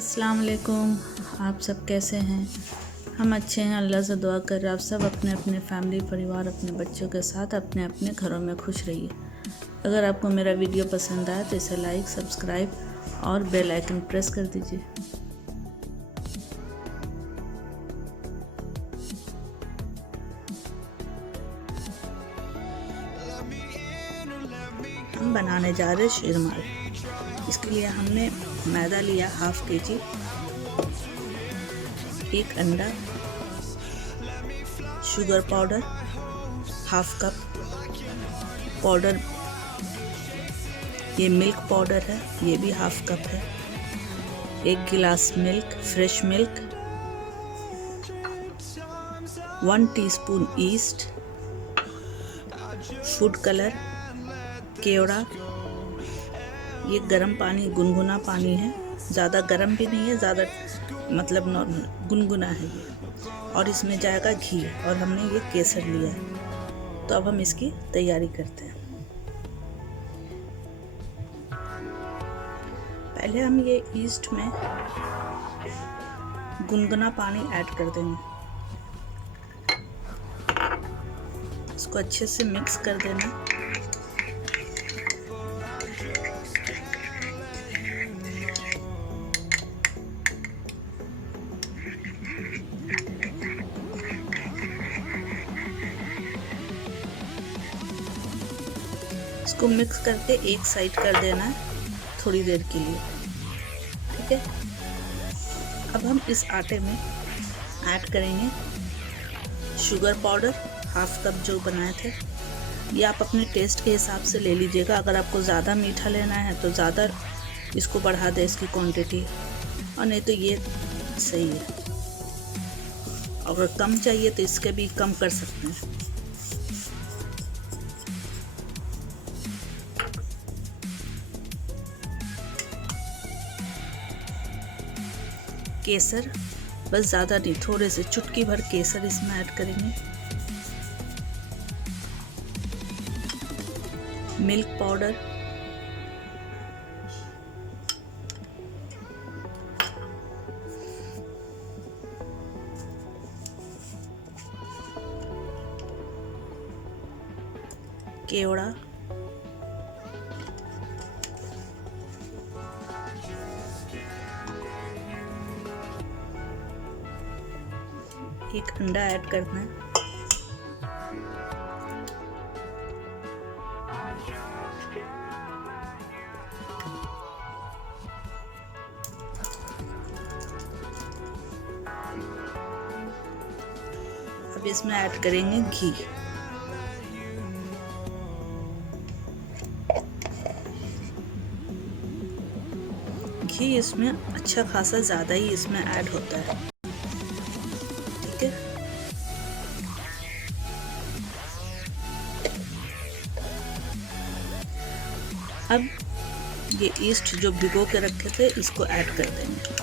अस्सलाम वालेकुम। आप सब कैसे हैं? हम अच्छे हैं। अल्लाह से दुआ कर आप सब अपने अपने फैमिली परिवार अपने बच्चों के साथ अपने अपने घरों में खुश रहिए। अगर आपको मेरा वीडियो पसंद आए तो इसे लाइक सब्सक्राइब और बेल आइकन प्रेस कर दीजिए। हम बनाने जा रहे शीरमाल। इसके लिए हमने मैदा लिया हाफ kg, एक अंडा, sugar powder half cup, powder ये मिल्क पाउडर है, ये भी हाफ कप है, एक गिलास milk fresh milk, 1 teaspoon yeast, food colour, केवड़ा। ये गर्म पानी गुनगुना पानी है, ज़्यादा गर्म भी नहीं है, ज़्यादा मतलब नॉर्मल गुनगुना है ये। और इसमें जाएगा घी और हमने ये केसर लिया है। तो अब हम इसकी तैयारी करते हैं। पहले हम ये ईस्ट में गुनगुना पानी ऐड कर देंगे। इसको अच्छे से मिक्स कर देना। इसको मिक्स करके एक साइड कर देना है थोड़ी देर के लिए, ठीक है। अब हम इस आटे में ऐड करेंगे शुगर पाउडर हाफ कप जो बनाए थे। ये आप अपने टेस्ट के हिसाब से ले लीजिएगा। अगर आपको ज़्यादा मीठा लेना है तो ज़्यादा इसको बढ़ा दें इसकी क्वांटिटी, और नहीं तो ये सही है। अगर कम चाहिए तो इसके भी कम कर सकते हैं। केसर बस ज़्यादा नहीं, थोड़े से चुटकी भर केसर इसमें ऐड करेंगे। मिल्क पाउडर, केवड़ा, एक अंडा ऐड करना है, अब इसमें ऐड करेंगे घी। घी इसमें अच्छा खासा ज़्यादा ही इसमें ऐड होता है, ठीक है। अब ये ईस्ट जो भिगो के रखे थे इसको ऐड कर देंगे।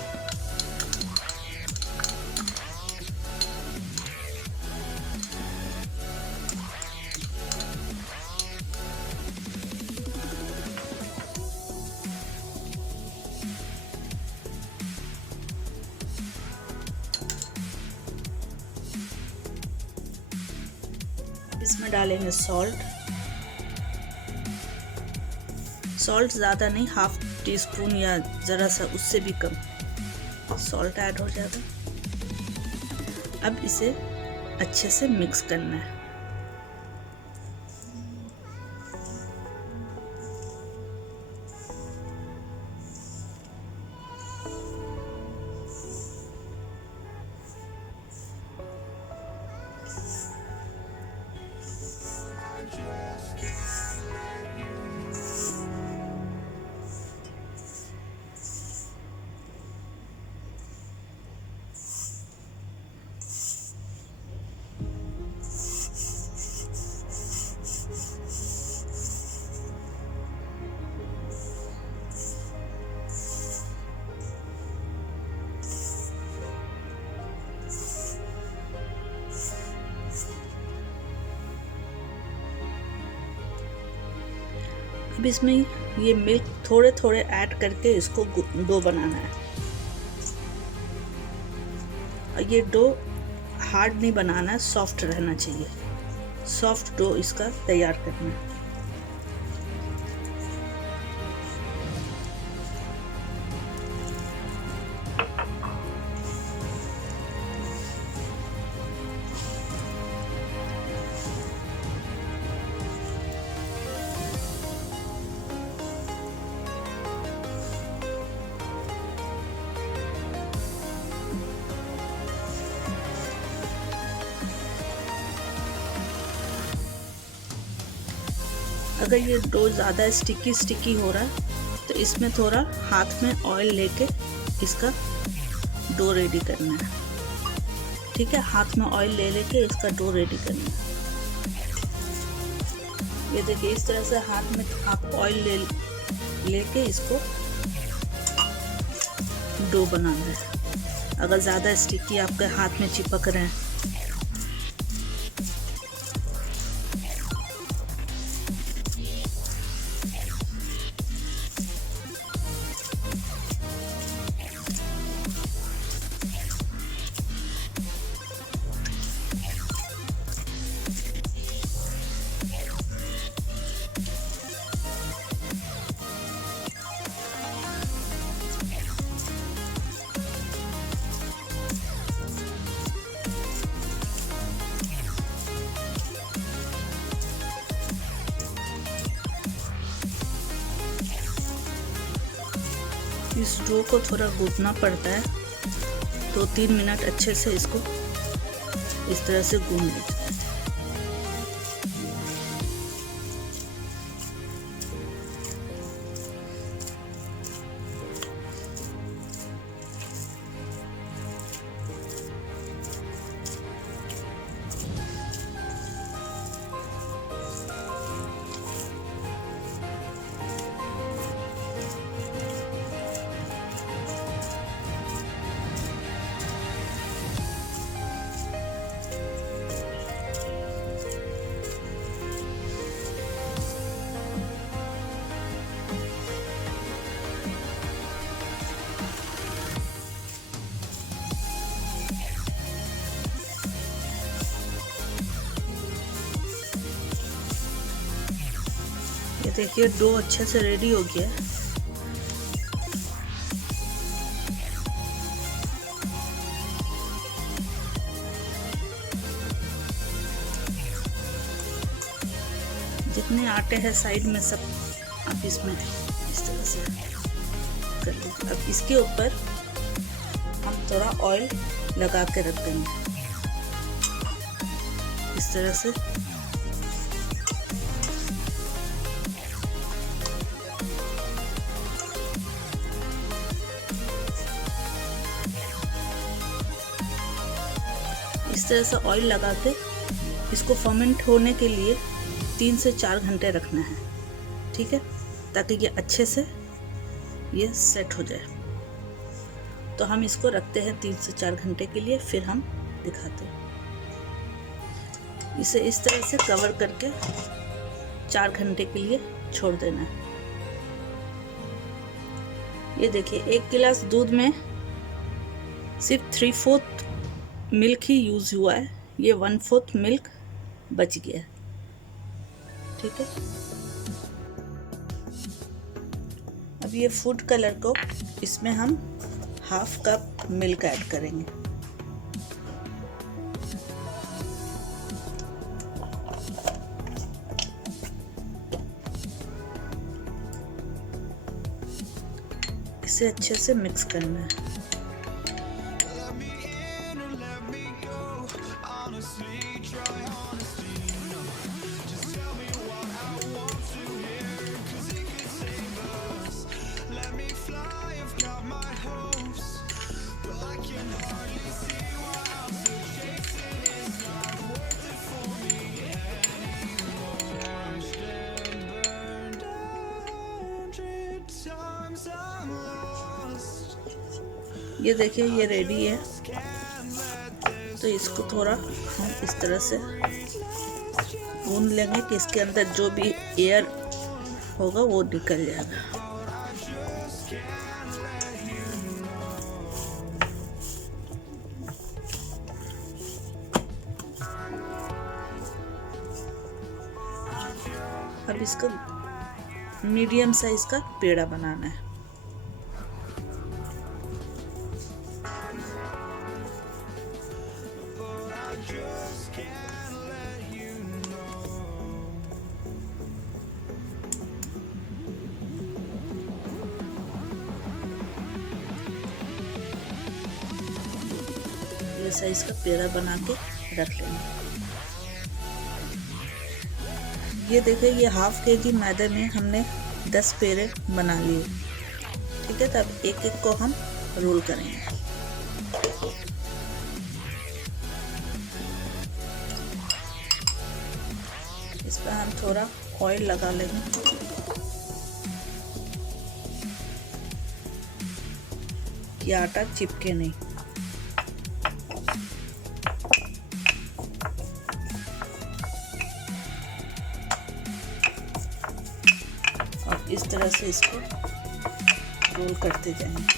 इसमें डालेंगे सॉल्ट। सॉल्ट ज़्यादा नहीं, हाफ टी स्पून या ज़रा सा उससे भी कम सॉल्ट ऐड हो जाएगा। अब इसे अच्छे से मिक्स करना है। अब इसमें ये मिल्क थोड़े थोड़े ऐड करके इसको डो बनाना है। ये डो हार्ड नहीं बनाना है, सॉफ्ट रहना चाहिए। सॉफ्ट डो इसका तैयार करना है। अगर ये डो ज़्यादा स्टिकी हो रहा है तो इसमें थोड़ा हाथ में ऑयल लेके इसका डो रेडी करना है। ठीक है, हाथ में ऑयल लेके इसका डो रेडी करना है। ये देखिए, इस तरह से हाथ में आप ऑयल लेके इसको डो बनाना है। अगर ज़्यादा स्टिकी आपके हाथ में चिपक रहे हैं इस डो को थोड़ा गूंथना पड़ता है, 2-3 मिनट अच्छे से इसको इस तरह से गूंथ लीजिए। ये देखिए, डो अच्छे से रेडी हो गया है। जितने आटे हैं साइड में सब आप इसमें इस तरह से कर लीजिए। अब इसके ऊपर हम थोड़ा ऑयल लगा के रख देंगे इस तरह से। इस तरह से ऑयल लगा के इसको फर्मेंट होने के लिए 3 से 4 घंटे रखना है। ठीक है, ताकि ये अच्छे से ये सेट हो जाए। तो हम इसको रखते हैं 3 से 4 घंटे के लिए, फिर हम दिखाते हैं। इसे इस तरह से कवर करके 4 घंटे के लिए छोड़ देना है। ये देखिए, 1 गिलास दूध में सिर्फ 3/4 मिल्क ही यूज़ हुआ है। ये 1/4 मिल्क बच गया। ठीक है, अब ये फूड कलर को इसमें हम 1/2 कप मिल्क ऐड करेंगे। इसे अच्छे से मिक्स करना है। ये देखिए, ये रेडी है। तो इसको थोड़ा हम इस तरह से गूंद लेंगे कि इसके अंदर जो भी एयर होगा वो निकल जाएगा। अब इसका मीडियम साइज का पेड़ा बनाना है। ये साइज का पेड़ा बना के रख लेंगे। ये देखिए, ये हाफ केजी मैदे में हमने 10 पेड़े बना लिए। ठीक है, तब एक एक को हम रोल करेंगे। इस पर हम थोड़ा ऑयल लगा लेंगे। कि आटा चिपके नहीं। और इस तरह से इसको रोल करते जाएंगे।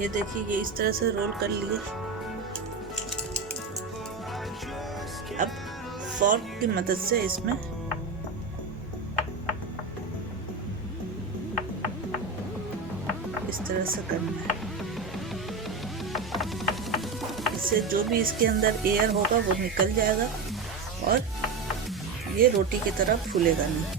ये देखिए, ये इस तरह से रोल कर लिए। अब फोर्क की मदद से इसमें इस तरह से करना है। इससे जो भी इसके अंदर एयर होगा वो निकल जाएगा और ये रोटी की तरह फूलेगा नहीं।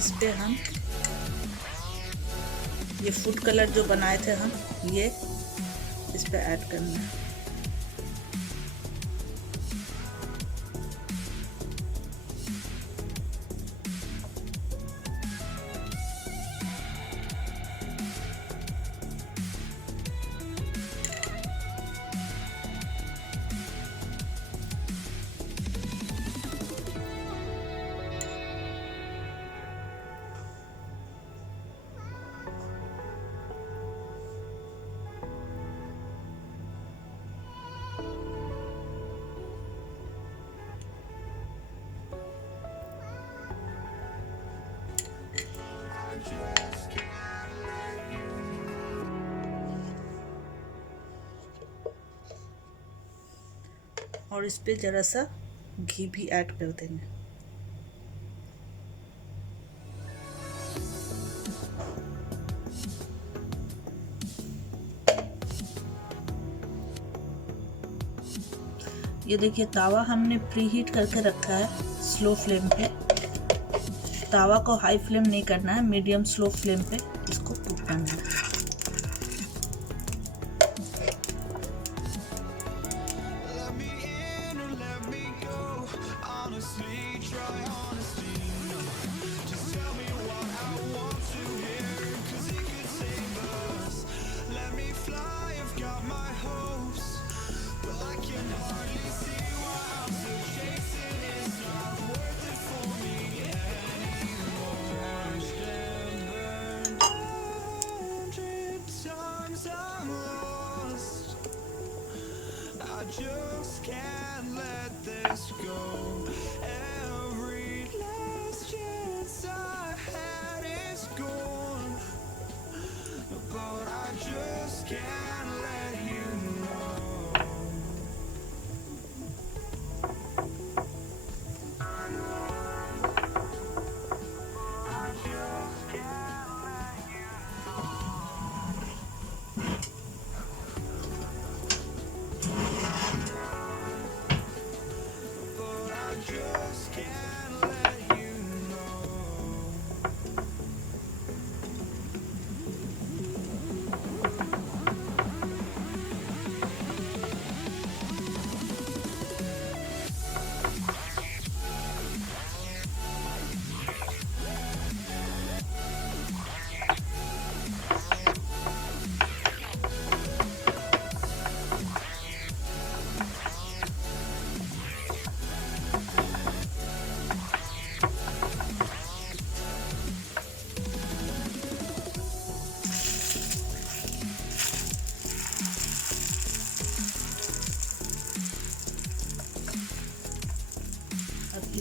इस पे हम ये फूड कलर जो बनाए थे हम, ये इस पे ऐड करना है। और इस पे जरा सा घी भी ऐड कर देंगे। ये देखिए, तावा हमने प्री हीट करके रखा है स्लो फ्लेम पे। तावा को हाई फ्लेम नहीं करना है, मीडियम स्लो फ्लेम पे इसको कुक करना है। Just can't let this go. Every last chance I had is gone, but I just can't let you know.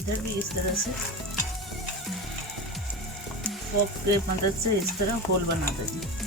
इधर भी इस तरह से फोक के मदद से इस तरह होल बना देंगे।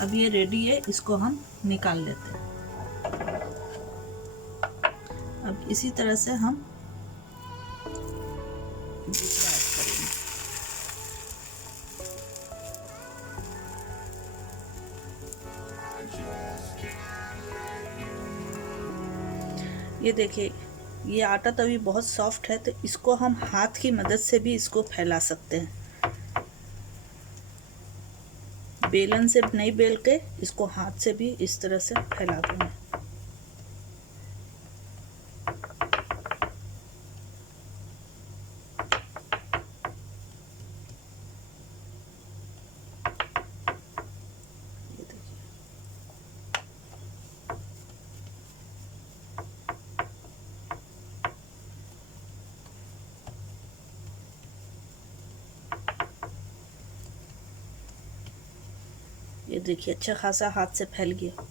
अब ये रेडी है, इसको हम निकाल लेते हैं। अब इसी तरह से हम दूसरा ऐड करेंगे। ये देखिए, ये आटा तो अभी बहुत सॉफ्ट है, तो इसको हम हाथ की मदद से भी इसको फैला सकते हैं। बेलन से नहीं बेल के इसको हाथ से भी इस तरह से फैला देंगे। ये देखिए, ये देखिए अच्छा खासा हाथ से फैल गया।